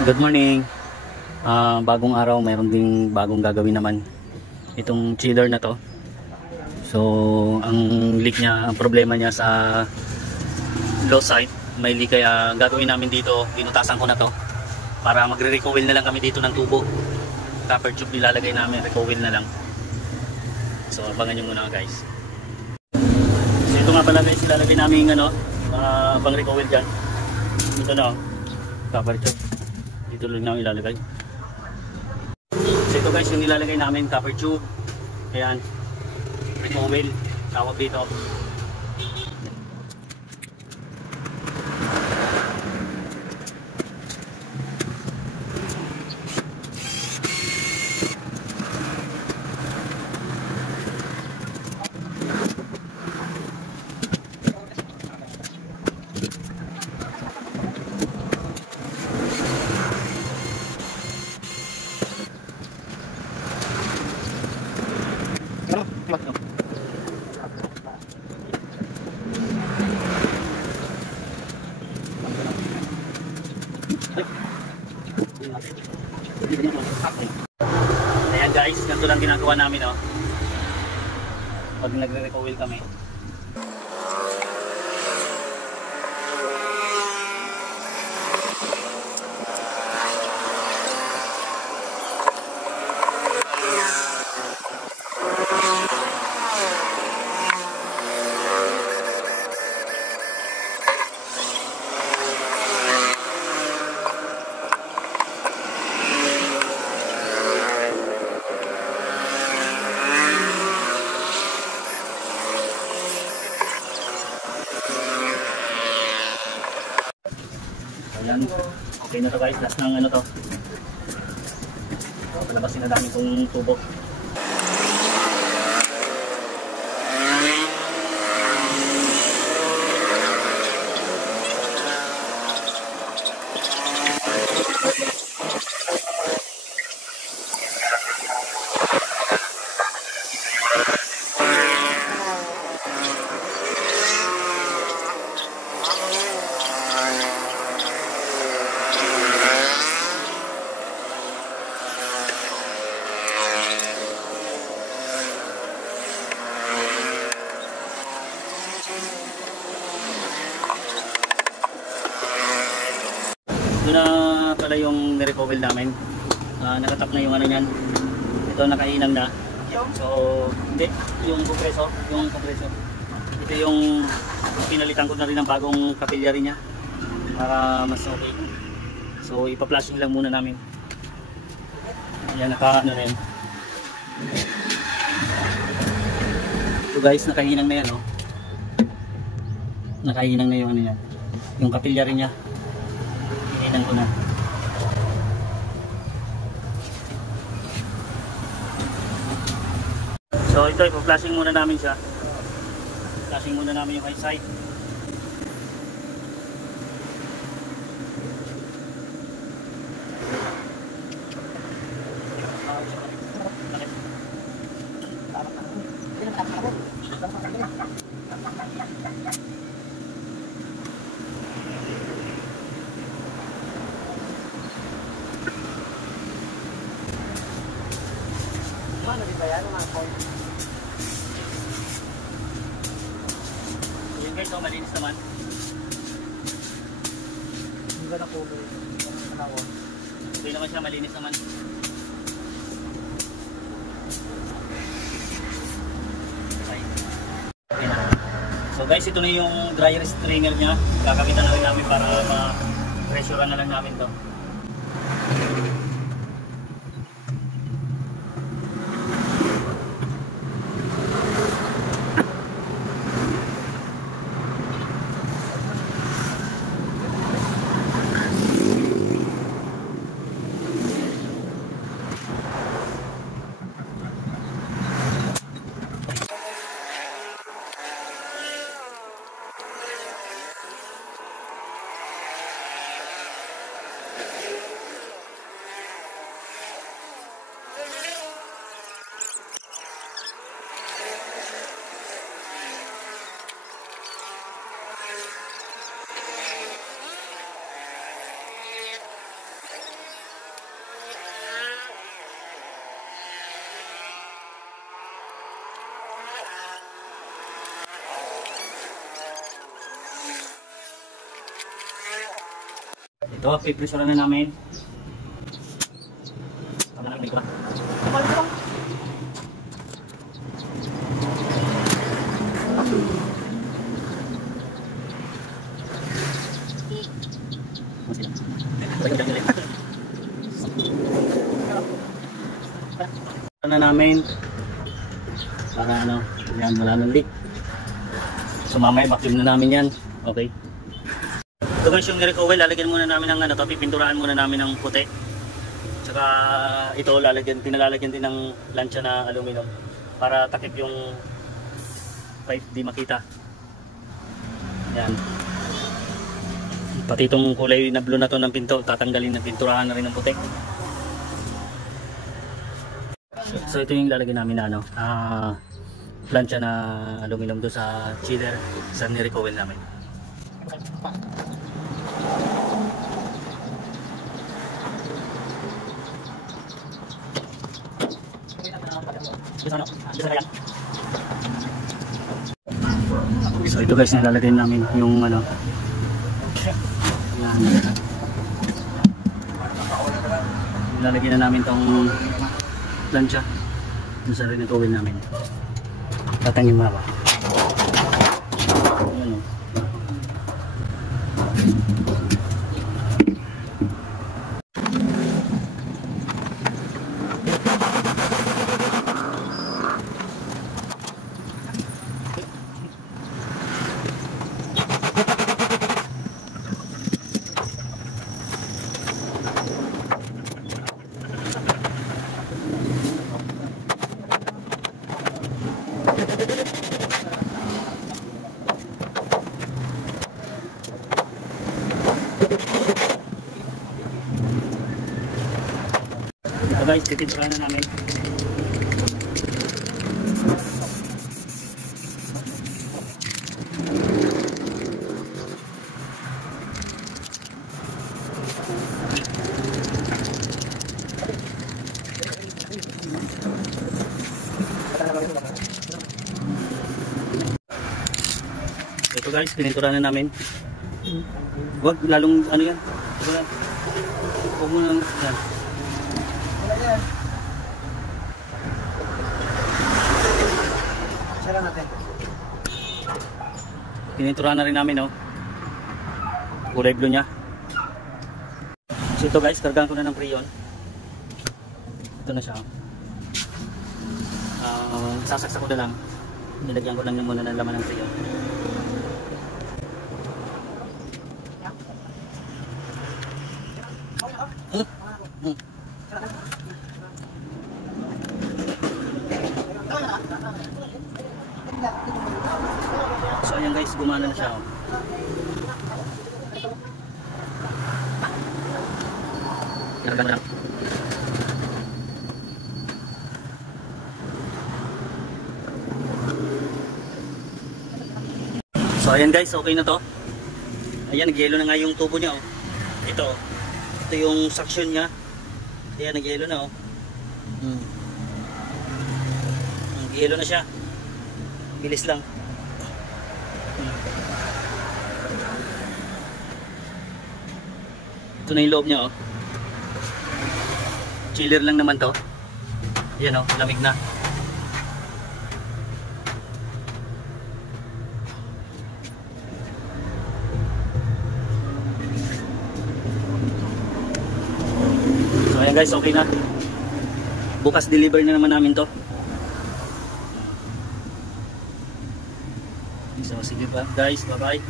Good morning. Bagong araw, mayroon ding bagong gagawin naman itong chiller na to. So, ang leak niya, ang problema niya sa low side, may leak, kaya gagawin namin dito, binutasan ko na to para magre-recoil na lang kami dito ng tubo. Copper tube nilalagay namin, recoil na lang. So, abangan nyo muna guys. So, ito nga pala guys, ilalagay namin pang recoil dyan. Ito na, copper tube. Dito lang namin ilalagay. So ito guys yung nilalagay namin, copper tube. Ayan, recoil, tawag dito. Ayan guys, ganito lang ginagawa namin pag nagre-recoil kami. Ayan, okay na to guys, last ng to. Palabasin na namin itong tubo. Ito na pala yung nirecoil namin. Nakatap na yung niyan. Ito nakainang na. So, hindi. Yung compressor. Ito yung pinalitan ko na rin ng bagong capillary niya. Para mas okay. So, ipa-flashing lang muna namin. Ayan, naka-ano na yun. So guys, nakahinang na yan Nakahinang na yung yan. Yung capillary niya. Hininan ko na. So ito, ipa-flashing muna namin siya. Flashing muna namin yung high side. Paano din ba yan? Ayan guys, malinis naman. Hindi ba na-cover? Okay naman siya, malinis naman. So guys, ito na yung dryer stringer niya. Kakamitan na rin namin para ma-pressure na lang namin to. Ito, pipresura na namin. Na namin para ano, yan, wala nang leak. So mamaya vacuum na namin yan. Okay. Ito guys, yung recoil, lalagyan muna namin ng ano to, pipinturahan muna namin ng puti. Tsaka ito pinalalagyan din ng lansya na aluminum para takip yung pipe, di makita. Yan. Pati itong kulay na blue na to ng pinto, tatanggalin na, pinturahan na rin ng puti. So ito yung lalagyan namin na ano, plancha na aluminum doon sa chiller sa ni-recoil namin. So ito guys, nilalagay namin yung ano, nilalagay na namin tong plancha dun sa rin recoil namin. Tatangin mo ba? Ayan o. Ito guys, titinturahan na namin. Ito guys, pininturahan na namin. Huwag lalong ano yan. Huwag mo lang yan. Pininturahan na rin namin, oh. Kulay blue niya. So ito guys, kargahan ko na ng Freon. Ito na siya, oh. Sasaksak ko na lang. Nilagyan ko lang muna ng laman ng Freon. So ayan guys, gumana na siya, oh. Karga na. So ayan guys, okay na to. Ayan, nag-yellow na nga yung tubo niya, oh. Ito yung suction niya. Ayan, nag-yellow na, oh. Nag-yellow na siya. Bilis lang. Ito na yung loob niya, oh. Chiller lang naman to. Ayan, oh, lamig na. So ayan guys, okay na. Bukas deliver na naman namin to. So sige pa guys, bye bye.